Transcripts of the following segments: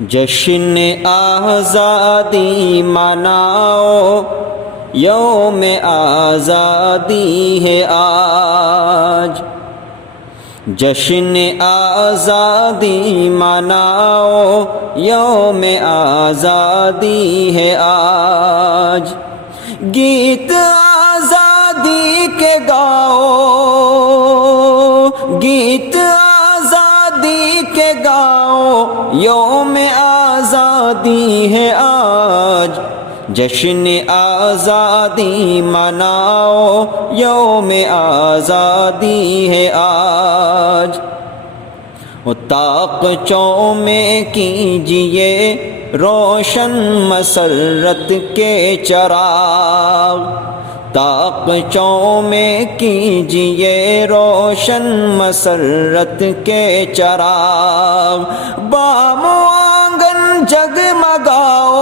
جشن آزادی مناؤ، یوم آزادی ہے آج۔ جشن آزادی مناؤ، یوم آزادی ہے آج۔ گیت آزادی کے گاؤ، گیت آزادی کے گاؤ، یوم آزادی ہے آج۔ جشن آزادی مناؤ، یوم آزادی ہے آج۔ طاقتوں میں کیجیے روشن مسرت کے چراغ، طاقتوں میں کیجیے روشن مسرت کے چراغ۔ بام آنگن جگمگاؤ،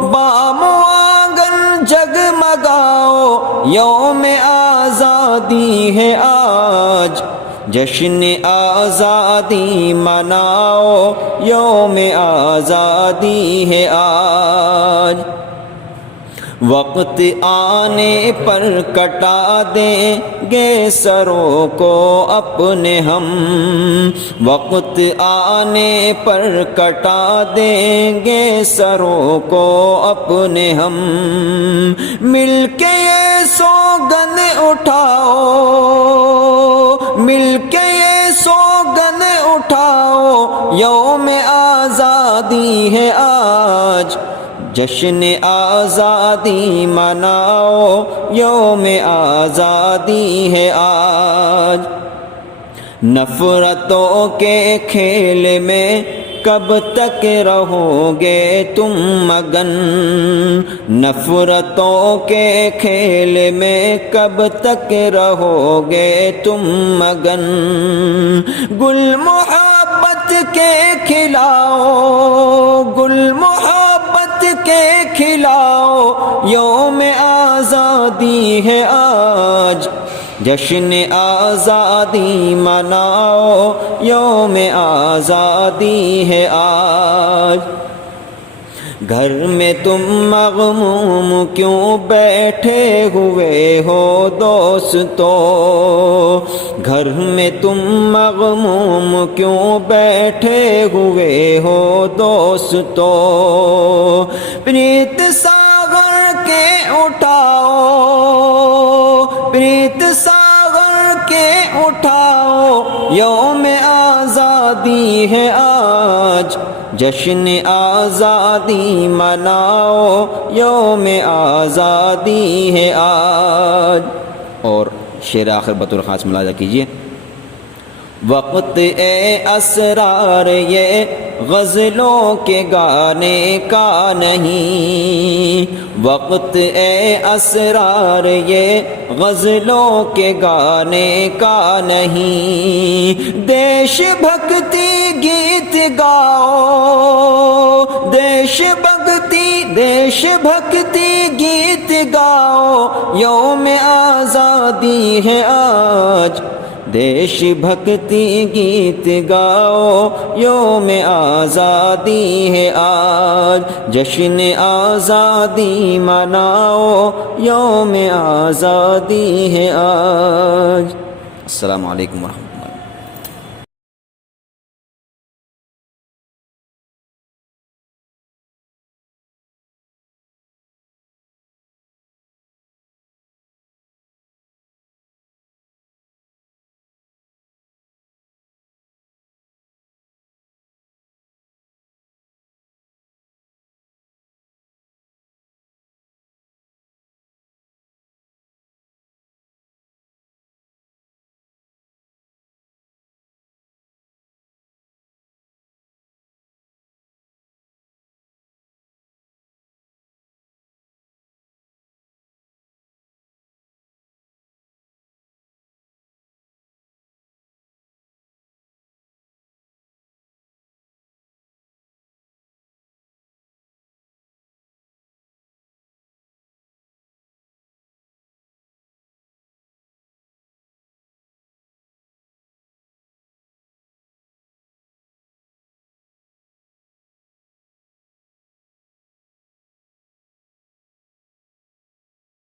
بام آنگن جگمگاؤ، یوم آزادی ہے آج۔ جشن آزادی مناؤ، یوم آزادی ہے آج۔ وقت آنے پر کٹا دیں گے سروں کو اپنے ہم، وقت آنے پر کٹا دیں گے سروں کو اپنے ہم۔ مل کے یہ سوگند اٹھاؤ، مل کے یہ سوگند اٹھاؤ، یوم آزادی ہے آج۔ جشن آزادی مناؤ، یوم آزادی ہے آج۔ نفرتوں کے کھیل میں کب تک رہو گے تم مگن، نفرتوں کے کھیل میں کب تک رہو گے تم مگن۔ گل محبت کے کھلاؤ، گل محبت کے کھلاؤ، یوم آزادی ہے آج۔ جشن آزادی مناؤ، یوم آزادی ہے آج۔ گھر میں تم مغموم کیوں بیٹھے ہوئے ہو دوستو، گھر میں تم مغموم کیوں بیٹھے ہوئے ہو دوستو۔ پریت ساغر کے اٹھاؤ، پریت ساغر کے اٹھاؤ، یوم آزادی ہے آج۔ جشن آزادی مناؤ، یوم آزادی ہے آج۔ اور شعر آخر بطور خاص ملاحظہ کیجیے۔ وقت اے اسرار یہ غزلوں کے گانے کا نہیں، وقت اے اسرار یہ غزلوں کے گانے کا نہیں۔ دیش بھکتی گیت گاؤ، دیش بھکتی، دیش بھکتی گیت گاؤ، یوم آزادی ہے آج۔ دیش بھکتی گیت گاؤ، یوم آزادی ہے آج۔ جشن آزادی مناؤ، یوم آزادی ہے آج۔ السلام علیکم ورحمۃ اللہ۔